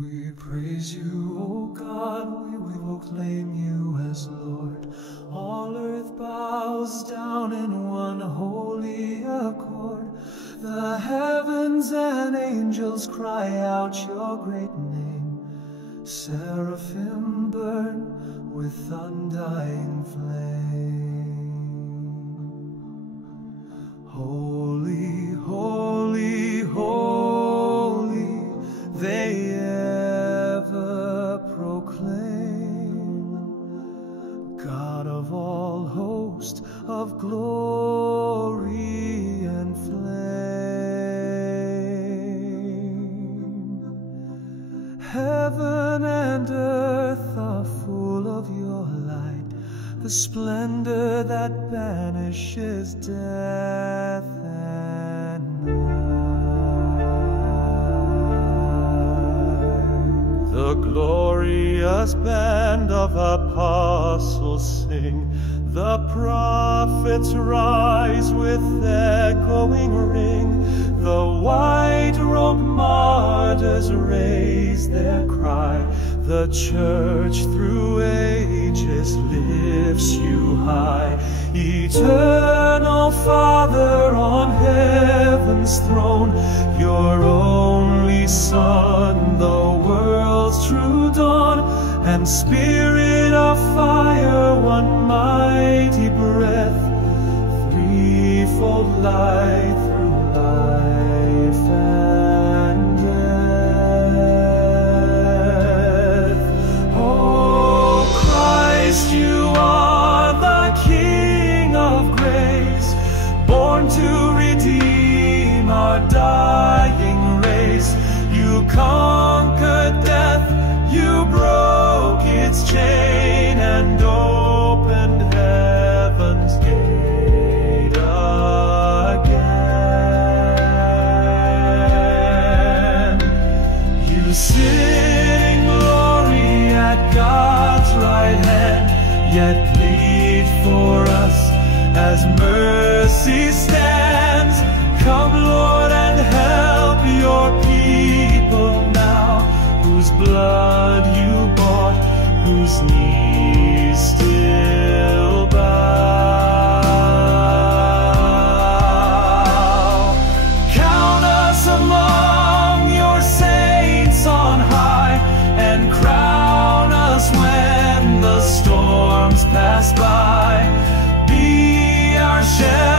We praise you, O God, we will proclaim you as Lord. All earth bows down in one holy accord. The heavens and angels cry out your great name. Seraphim burn with undying flame. Holy, holy, holy, they ever proclaim. God of all hosts of glory and flame. Heaven and earth are full of your light, the splendor that banishes death and night. The glorious band of apostles sing, the prophets rise with echoing ring, the white-robed martyrs raise their cry. The church through ages lifts you high. Eternal Father on heaven's throne, your only Son, the world's true dawn, and Spirit of fire, one mighty breath, threefold light through life and death. Oh Christ, you are the King of grace, born to redeem our dying race. You conquered death, you broke its chain and opened heaven's gate again. You sit in glory at God's right hand, yet plead for us as mercy stands. Come, Lord, and help your people now, whose blood you bought, whose knees still bow. Count us among your saints on high, and crown us when the storms pass by. Be our shepherd,